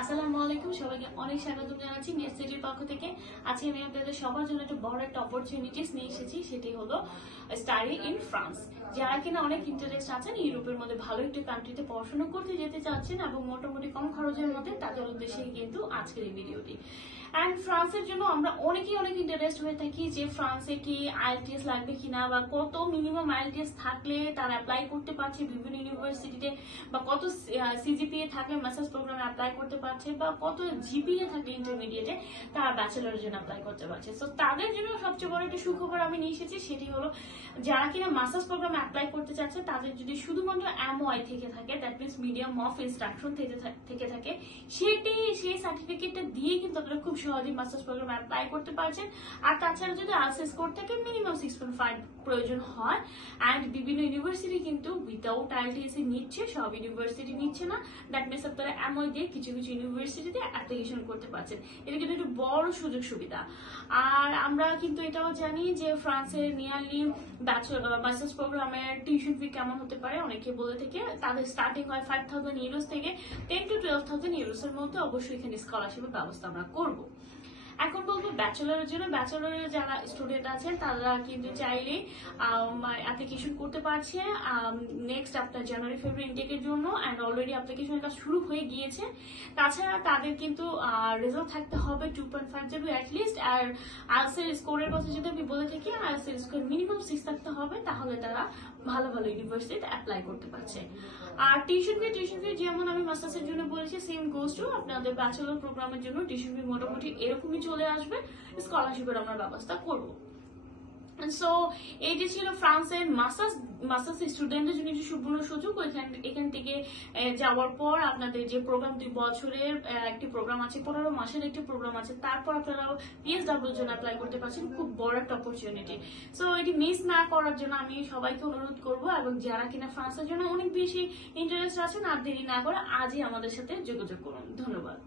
আসসালামু আলাইকুম, সবাইকে অনেক স্বাগত জানাচ্ছি মেস সিটির পক্ষ থেকে। আজকে আমি আপনাদের সবার জন্য একটা বড় একটা অপরচুনিটিস নিয়ে এসেছি, সেটি হলো স্টাডি ইন ফ্রান্স। যারা কিনা অনেক ইন্টারেস্ট আছেন ইউরোপের মধ্যে ভালো একটা কান্ট্রিতে পড়াশোনা করতে যেতে চাচ্ছেন এবং মোটামুটি কম খরচের মধ্যে, তাদের উদ্দেশ্যেই কিন্তু আজকের এই ভিডিওটি। অ্যান্ড ফ্রান্সের জন্য আমরা অনেকেই অনেক ইন্টারেস্ট হয়ে থাকি যে ফ্রান্সে কি আইএলটিএস লাগবে কিনা, বা কত মিনিমাম আইএলটিএস থাকলে তারা অ্যাপ্লাই করতে পারছে বিভিন্ন ইউনিভার্সিটিতে, বা কত সিজিপিএ থাকলে মাস্টার্স প্রোগ্রামে অ্যাপ্লাই করতে পারছে, বা কত জিপিএ থাকলে ইন্টারমিডিয়েটে তারা ব্যাচেলরের জন্য অ্যাপ্লাই করতে পারছে। সো তাদের জন্য সবচেয়ে বড় একটা সুখবর আমি নিয়ে এসেছি, সেটি হলো যারা কিনা মাস্টার্স প্রোগ্রামে অ্যাপ্লাই করতে চাচ্ছে তাদের যদি শুধুমাত্র এমওআই থেকে থাকে, that means medium of instruction থেকে থাকে, সেই সার্টিফিকেটটা দিয়ে কিন্তু আপনারা খুব সহজেই মাস্টার্স প্রোগ্রামে অ্যাপ্লাই করতে পারছেন। আর তাছাড়া যদি আইএলটিএস স্কোর থাকে মিনিমাম 6.5 প্রয়োজন হয়। অ্যান্ড বিভিন্ন ইউনিভার্সিটি কিন্তু উইদাউট আইএলটিএস নিচ্ছে, সব ইউনিভার্সিটি নিচ্ছে না। দ্যাট মিনস আপনারা এমওআই দিয়ে কিছু কিছু ইউনিভার্সিটিতে অ্যাপ্লিকেশন করতে পারছেন। এটা কিন্তু একটা বড় সুযোগ সুবিধা। আর আমরা কিন্তু এটাও জানি যে ফ্রান্সের নিয়ারলি মাস্টার্স প্রোগ্রামের টিউশন ফি কেমন হতে পারে, অনেকে বলে থেকে তাদের স্টার্টিং হয় 5,000 ইউরোস থেকে 10 to 12,000 ইউরোস এর মধ্যে। অবশ্যই এখানে স্কলারশিপের ব্যবস্থা আমরা করবো। এখন বলবো ব্যাচেলরের জন্য, ব্যাচেলরের যারা স্টুডেন্ট আছেন তারা কিন্তু চাইলে অ্যাপ্লিকেশন করতে পারছে নেক্সট আপনার জানুয়ারি ফেব্রুয়ারি ইনটেকের জন্য। অ্যান্ড অলরেডি অ্যাপ্লিকেশনের কাজ শুরু হয়ে গিয়েছে। তাছাড়া তাদের কিন্তু রেজাল্ট থাকতে হবে 2.50 অ্যাটলিস্ট। আর আইএলটিএস স্কোরের কথা যদি আমি বলে থাকি, আইএলটিএস স্কোর মিনিমাম 6 থাকতে হবে, তাহলে তারা ভালো ভালো ইউনিভার্সিটিতে অ্যাপ্লাই করতে পারছে। আর টিউশন ফি যেমন আমি মাস্টার্সের জন্য বলেছি, সেম গোজ টু আপনাদের ব্যাচেলর প্রোগ্রামের জন্য টিউশন ফি মোটামুটি এরকমই চলে আসবে। স্কলারশিপের আমরা ব্যবস্থা করবো। সো এইটি ছিল ফ্রান্সের মাস্টার্স স্টুডেন্টদের জন্য একটি সুবর্ণ সুযোগ। এখান থেকে যাওয়ার পর আপনাদের যে প্রোগ্রাম 2 বছরের একটি প্রোগ্রাম আছে, 15 মাসের একটি প্রোগ্রাম আছে, তারপর আপনারা পিএসডব্লিউ জন্য অ্যাপ্লাই করতে পারছেন। খুব বড় একটা অপরচুনিটি। সো এটি মিস না করার জন্য আমি সবাইকে অনুরোধ করবো, এবং যারা কিনা ফ্রান্সের জন্য অনেক বেশি ইন্টারেস্ট আছেন আর দেরি না করে আজই আমাদের সাথে যোগাযোগ করুন। ধন্যবাদ।